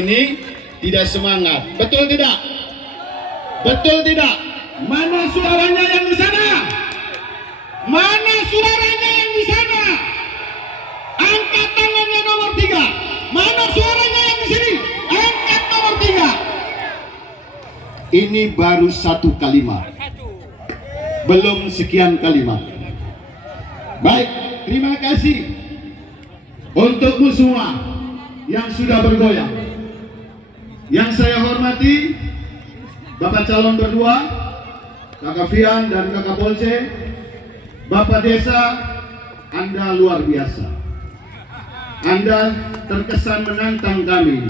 ini tidak semangat. Betul tidak? Betul tidak? Mana suaranya yang di sana? Mana suaranya yang di sana? Angkat tangannya nomor 3. Mana suaranya yang di sini? Angkat nomor 3. Ini baru satu kalimat, belum sekian kalimat. Baik, terima kasih untukmu semua yang sudah bergoyang. Yang saya hormati Bapak calon berdua, Kakak Fian dan Kakak Polse. Bapak Desa, Anda luar biasa. Anda terkesan menantang kami.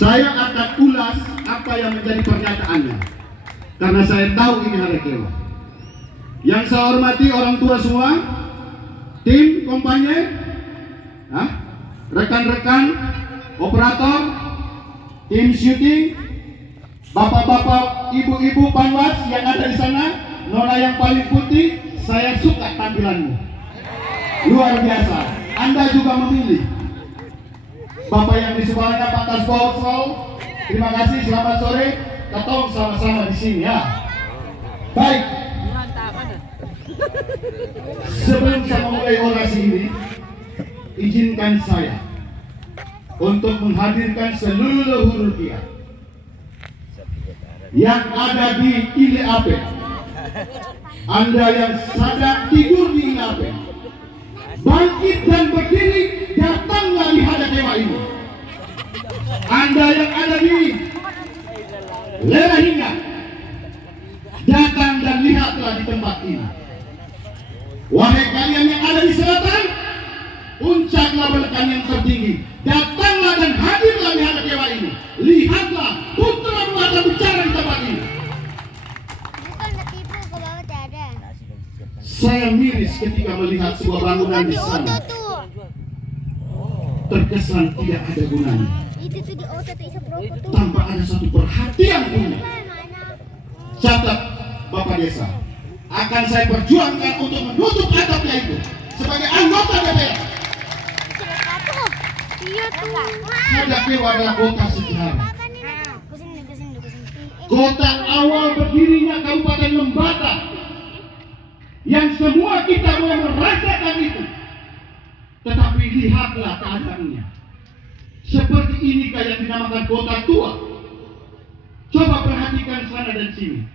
Saya akan ulas apa yang menjadi pernyataannya, karena saya tahu ini hari kewa. Yang saya hormati orang tua semua, tim kompanye, rekan-rekan operator, tim syuting, bapak-bapak, ibu-ibu panwas yang ada di sana, nona yang paling putih, saya suka tampilanmu. Luar biasa. Anda juga memilih. Bapak yang di sebelahnya Pak Kasbol, terima kasih, selamat sore. Ketong sama-sama di sini ya. Baik. Sebelum saya memulai orasi ini, izinkan saya untuk menghadirkan seluruh rupiah yang ada di ILAP. Anda yang sadar tidur di ILAP, bangkit dan berdiri, datanglah lihat dewa ini. Anda yang ada di Lelahingga, datang dan lihatlah di tempat ini. Wahai kalian yang ada di selatan, puncak Labelkan yang tertinggi, datanglah dan hadirlah lihat dewa ini. Lihatlah putra akan bicara di tempat ini. Saya miris ketika melihat sebuah bangunan di sana, terkesan tidak ada gunanya, tanpa ada satu perhatian pun. Catat Bapak Desa, akan saya perjuangkan untuk menutup atapnya itu sebagai anggota DPR. Hadapi adalah kota sejarah. Kota awal berdirinya Kabupaten Lembata, yang semua kita mulai merasakan itu. Tetapi lihatlah keadaannya. Seperti ini yang dinamakan kota tua. Coba perhatikan sana dan sini,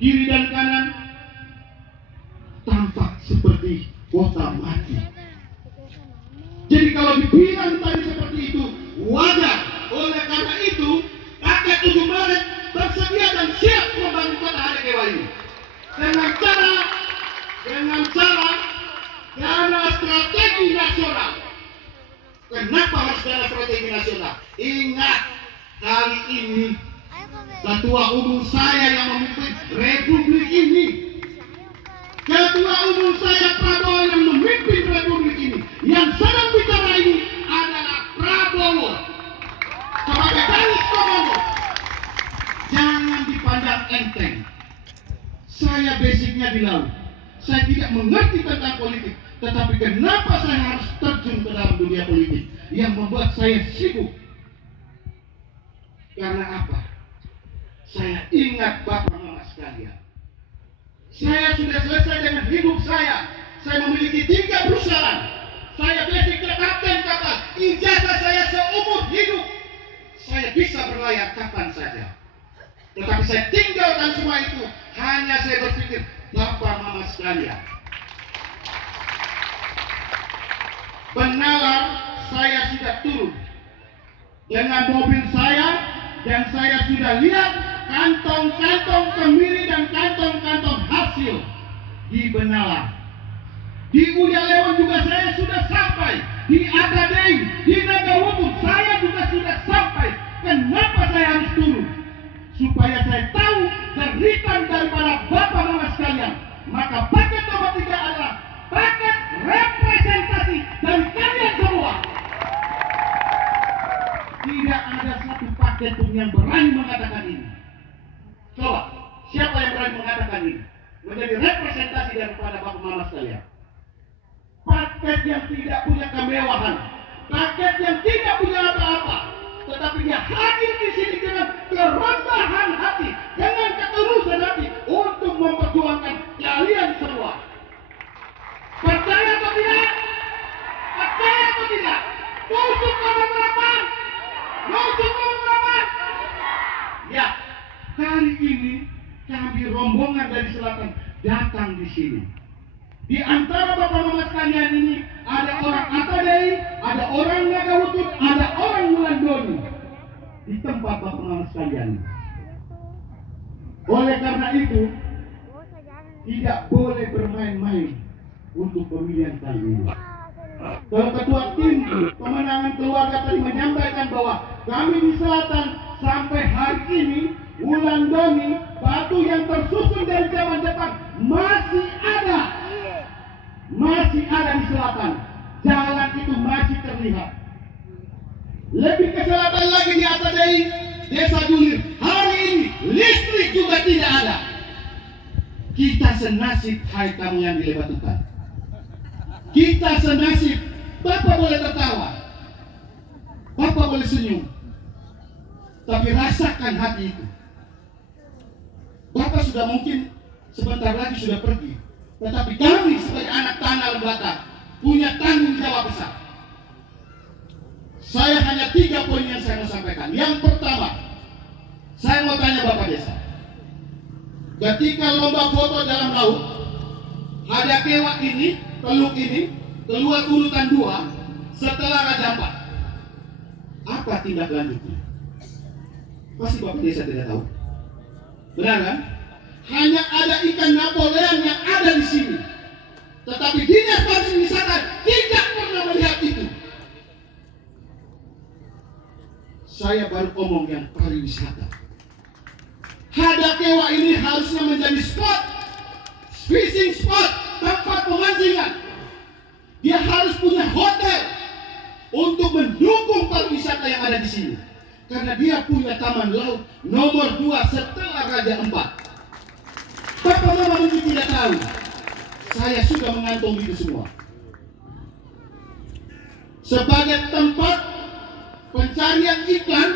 kiri dan kanan, tampak seperti kota mati. Jadi kalau dibilang tadi seperti itu, wajar. Oleh karena itu, paket 7 Maret bersedia dan siap membangun kota Hadekewa ini dengan cara dana strategi nasional. Kenapa harus dana strategi nasional? Ingat, kali ini Ketua Umum saya yang memimpin Republik ini. Ketua Umum saya Prabowo yang memimpin Republik ini. Yang sedang bicara ini adalah Prabowo. Sebagai garis komando, jangan dipandang enteng. Saya basicnya di laut. Saya tidak mengerti tentang politik. Tetapi kenapa saya harus terjun ke dalam dunia politik yang membuat saya sibuk? Karena apa? Saya ingat Bapak Mama sekalian. Saya sudah selesai dengan hidup saya. Saya memiliki 3 perusahaan. Saya basic kapten kapal. Ijazah saya seumur hidup. Saya bisa berlayar kapan saja. Tetapi saya tinggalkan semua itu. Hanya saya berpikir, Bapak Mama sekalian, benalar saya sudah turun dengan mobil saya, dan saya sudah lihat kantong-kantong kemiri dan kantong-kantong hasil di Benalar. Di Uya Lewon juga saya sudah sampai. Di Agadei, di Nagawubu saya juga sudah sampai. Kenapa saya harus turun? Supaya saya tahu derita daripada Bapak Mama sekalian. Maka paket nomor 3 adalah paket representasi dari kalian semua. Tidak ada satu paket pun yang berani mengatakan ini. Coba, siapa yang berani mengatakan ini? Menjadi representasi daripada Bapak Mama sekalian. Paket yang tidak punya kemewahan, paket yang tidak punya apa-apa, tetapi dia hadir di sini dengan kerendahan hati, dengan ketulusan hati untuk memperjuangkan kalian semua. Percaya atau tidak? Percaya atau tidak? Tusuk nomor berapa? Tusuk nomor berapa? Ya, kali ini kami rombongan dari selatan datang di sini. Di antara bapak mama sekalian ini ada orang Atadei, ada orang Nagawutut, ada orang Wulandoni di tempat bapak mama sekalian. Oleh karena itu tidak boleh bermain-main untuk pemilihan kali ini. Kalau ketua tim pemenangan keluarga tadi menyampaikan bahwa kami di selatan sampai hari ini Wulandoni, batu yang tersusun dari zaman Jepang masih ada di selatan. Jalan itu masih terlihat. Lebih ke selatan lagi di Atadei, Desa Dulir, hari ini listrik juga tidak ada. Kita senasib, hai kamu yang dilebatukan. Kita senasib. Bapak boleh tertawa, Bapak boleh senyum, tapi rasakan hati itu. Bapak sudah mungkin sebentar lagi sudah pergi, tetapi kami sebagai anak tanah Lembata punya tanggung jawab besar. Saya hanya 3 poin yang saya mau sampaikan. Yang pertama, saya mau tanya Bapak Desa. Ketika lomba foto dalam laut, ada Kewa ini, Teluk ini, keluar urutan 2 setelah Raja Ampat. Apa tindak lanjutnya? Pasti Bapak Desa tidak tahu. Benar kan? Hanya ada ikan Napoleon yang ada di sini. Tetapi Dinas Pariwisata tidak pernah melihat itu. Saya baru ngomong yang pariwisata. Hadakewa ini harusnya menjadi spot, fishing spot, tempat pemancingan. Dia harus punya hotel untuk mendukung pariwisata yang ada di sini. Karena dia punya taman laut nomor 2 setelah Raja Ampat. Bapak mama mungkin tidak tahu. Saya sudah mengantongi itu semua. Sebagai tempat pencarian ikan,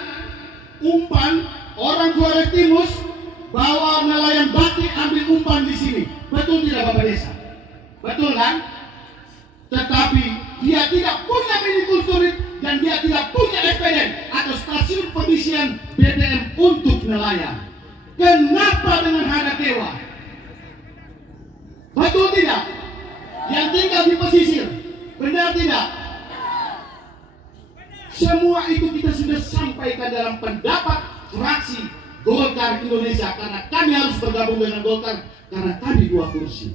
umpan, orang Flores Timus bawa nelayan batik ambil umpan di sini. Betul tidak Bapak Desa? Betul kan? Tetapi dia tidak punya mini kusturit dan dia tidak punya SPDN atau stasiun pengisian BBM untuk nelayan. Kenapa dengan Hadakewa? Betul tidak? Yang tinggal di pesisir, benar tidak? Semua itu kita sudah sampaikan dalam pendapat fraksi Golkar Indonesia, karena kami harus bergabung dengan Golkar karena kami 2 kursi.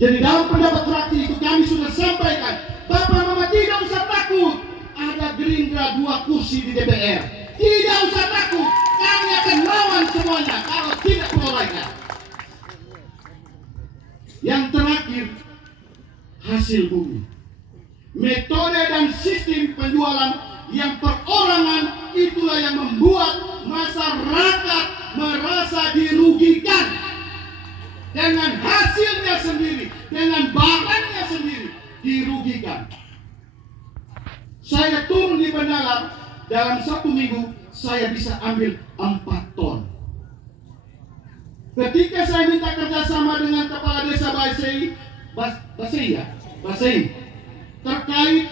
Jadi dalam pendapat fraksi itu kami sudah sampaikan, Bapak Mama tidak usah takut, ada Gerindra 2 kursi di DPR. Tidak usah takut, kami akan lawan semuanya kalau tidak perolehan. Yang terakhir, hasil bumi. Metode dan sistem penjualan yang perorangan itulah yang membuat masyarakat merasa dirugikan dengan hasilnya sendiri, dengan barangnya sendiri dirugikan. Saya turun di Benalar, dalam 1 minggu saya bisa ambil 4 ton. Ketika saya minta kerjasama dengan kepala desa Basei terkait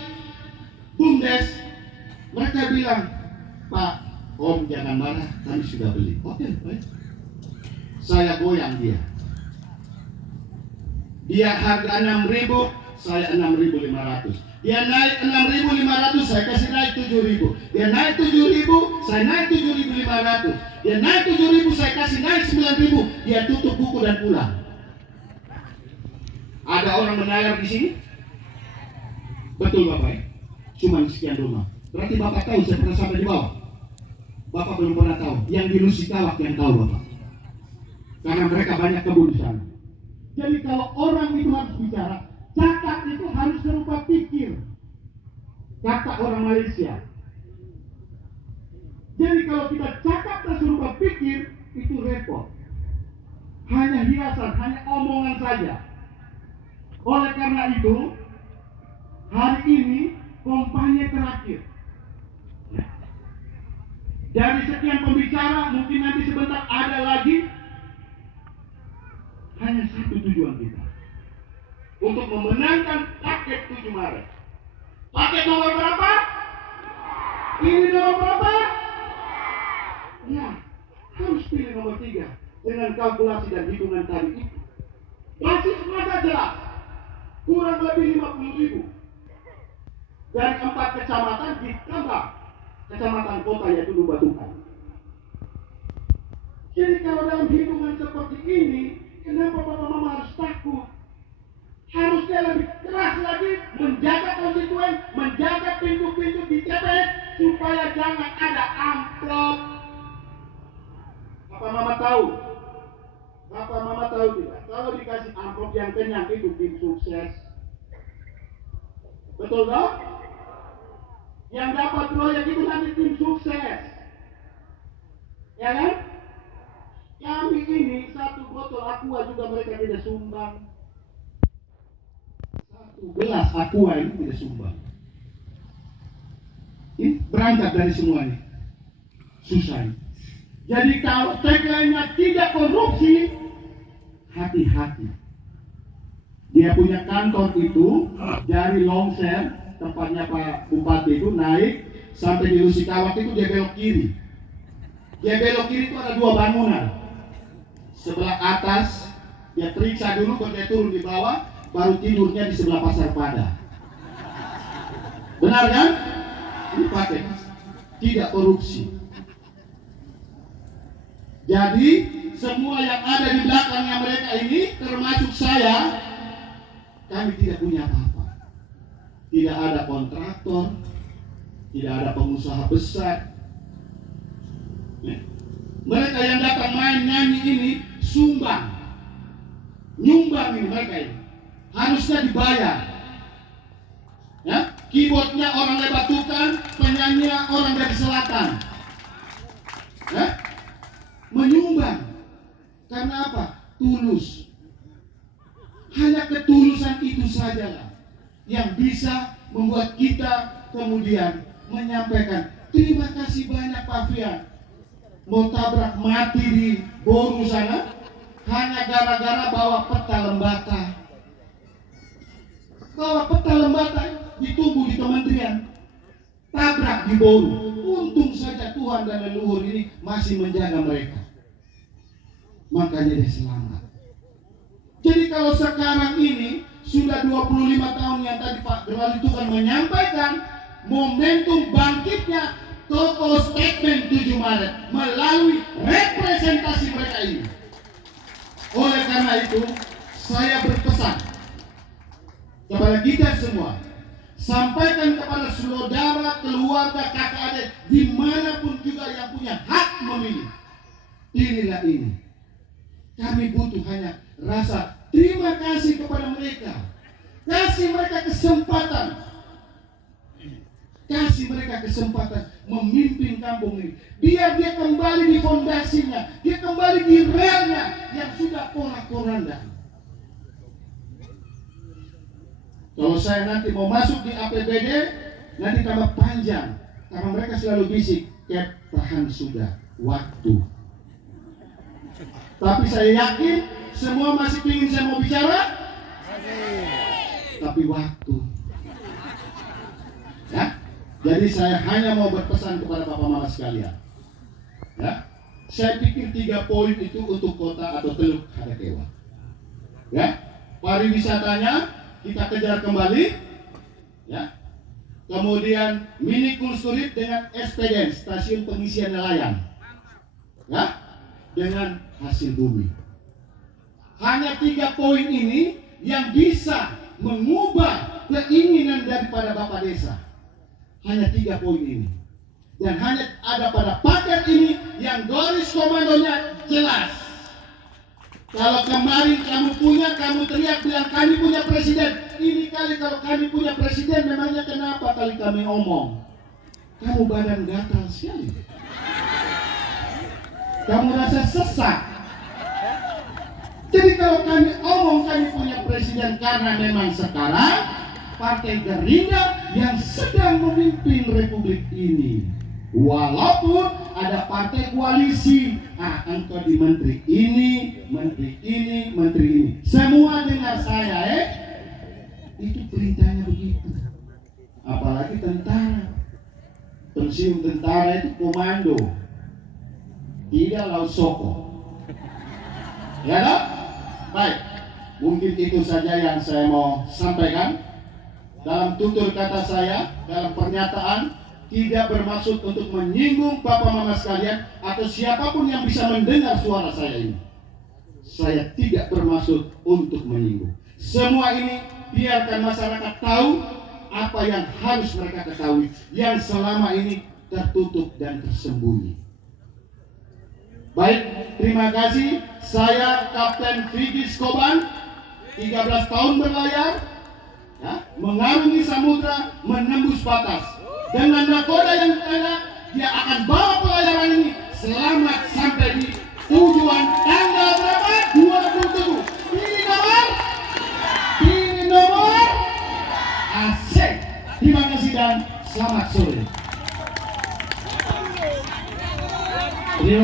BUMDes, mereka bilang, Pak, Om jangan marah, kami sudah beli. Oke, baik. Saya goyang dia. Dia harga 6.000, saya 6.500. Dia naik 6.500, saya kasih naik 7.000. Dia naik 7.000, saya naik 7.500. Dia naik 7.000, saya kasih naik 9.000. Dia tutup buku dan pulang. Ada orang menayar di sini? Betul Bapak. Cuma sekian rumah. Berarti Bapak tahu saya pernah sampai di bawah. Bapak belum pernah tahu. Yang di Lusikawak yang tahu Bapak. Karena mereka banyak kebun di sana. Jadi kalau orang itu harus bicara, cakap itu harus serupa pikir. Kata orang Malaysia. Jadi kalau kita cakap dan serupa pikir, itu repot. Hanya hiasan, hanya omongan saja. Oleh karena itu, hari ini kampanye terakhir. Dari sekian pembicara, mungkin nanti sebentar ada lagi. Hanya satu tujuan kita, untuk memenangkan paket 7 Maret. Paket nomor berapa? Ini nomor berapa? Ya, harus pilih nomor 3 dengan kalkulasi dan hitungan tadi itu. Basis masa jelas, kurang lebih 50.000 dari 4 kecamatan ditambah kecamatan kota yaitu Lubatukan. Jadi kalau dalam hitungan seperti ini, kenapa Bapak Mama harus takut? Harusnya lebih keras lagi menjaga konstituen, menjaga pintu-pintu di TPS supaya jangan ada amplop. Bapak Mama tahu? Bapak Mama tahu tidak? Kalau dikasih amplop yang kenyang itu tim sukses. Betul dong? Yang dapat proyek itu nanti tim sukses. Ya kan? Kami ini 1 botol aqua juga mereka tidak sumbang. 1 gelas aqua ini tidak sumbang. Ini berangkat dari semuanya. Susah. Jadi kalau tagline-nya tidak korupsi, hati-hati. Dia punya kantor itu dari Longser, tempatnya Pak Bupati itu naik sampai di Rusikawat itu dia belok kiri. Dia belok kiri itu ada 2 bangunan. Sebelah atas dia periksa dulu, baru dia turun di bawah, baru tidurnya di sebelah Pasar Pada. Benar kan? Ini pakai tidak korupsi. Jadi semua yang ada di belakangnya mereka ini, termasuk saya, kami tidak punya apa-apa. Tidak ada kontraktor, tidak ada pengusaha besar. Mereka yang datang main nyanyi ini sumbang, nyumbang ini mereka ini harusnya dibayar. Ya, keyboardnya orang Lebatukan, penyanyinya orang dari selatan. Ya, menyumbang karena apa? Tulus. Hanya ketulusan itu sajalah yang bisa membuat kita kemudian menyampaikan terima kasih banyak Pak Fian. Mau tabrak mati di Boru sana hanya gara-gara bawa peta lembata. Bawa peta lembata ditunggu di kementerian, tabrak di Boru. Untung saja Tuhan dan leluhur ini masih menjaga mereka, makanya dia selamat. Jadi kalau sekarang ini sudah 25 tahun yang tadi Pak Gerwal itu kan menyampaikan momentum bangkitnya tokoh statement 7 Maret melalui representasi mereka ini. Oleh karena itu, saya berpesan kepada kita semua, sampaikan kepada saudara, keluarga, kakak adik, dimanapun juga yang punya hak memilih. Inilah ini. Kami butuh hanya rasa terima kasih kepada mereka. Kasih mereka kesempatan. Kasih mereka kesempatan memimpin kampung ini. Biar dia kembali di fondasinya, dia kembali di relnya yang sudah porak-poranda. Kalau saya nanti mau masuk di APBD, nanti tambah panjang. Karena mereka selalu bisik, Cap, tahan sudah, waktu. Tapi saya yakin semua masih ingin saya mau bicara, tapi waktu. Ya, jadi saya hanya mau berpesan kepada Bapak Mama sekalian. Ya, saya pikir 3 poin itu untuk kota atau Teluk Hadakewa. Ya, pariwisatanya kita kejar kembali. Ya, kemudian mini kulturit dengan SPDN, stasiun pengisian nelayan. Ya, dengan hasil bumi. Hanya 3 poin ini yang bisa mengubah keinginan daripada Bapak Desa. Hanya 3 poin ini. Dan hanya ada pada paket ini yang garis komandonya jelas. Kalau kemarin kamu teriak bilang kami punya presiden. Ini kali kalau kami punya presiden, memangnya kenapa kali kami omong? Kamu badan gatal sekali. Kamu rasa sesak. Jadi kalau kami omong kami punya presiden karena memang sekarang Partai Gerindra yang sedang memimpin republik ini. Walaupun ada partai koalisi, engkau di menteri ini, menteri ini, menteri ini. Semua dengar saya, itu perintahnya begitu. Apalagi tentara. Pensiun tentara itu komando, tidak lausoko. Ya kan? Baik, mungkin itu saja yang saya mau sampaikan. Dalam tutur kata saya, dalam pernyataan, tidak bermaksud untuk menyinggung Bapak Mama sekalian atau siapapun yang bisa mendengar suara saya ini. Saya tidak bermaksud untuk menyinggung. Semua ini biarkan masyarakat tahu apa yang harus mereka ketahui, yang selama ini tertutup dan tersembunyi. Baik, terima kasih. Saya Kapten Vicky Skoban, 13 tahun berlayar, mengarungi samudra, menembus batas. Dengan nakoda yang enak, dia akan bawa pelayaran ini selamat sampai di tujuan tanggal berapa? 27. Pilih nomor? Pilih nomor? Asik. Terima kasih dan selamat sore. Terima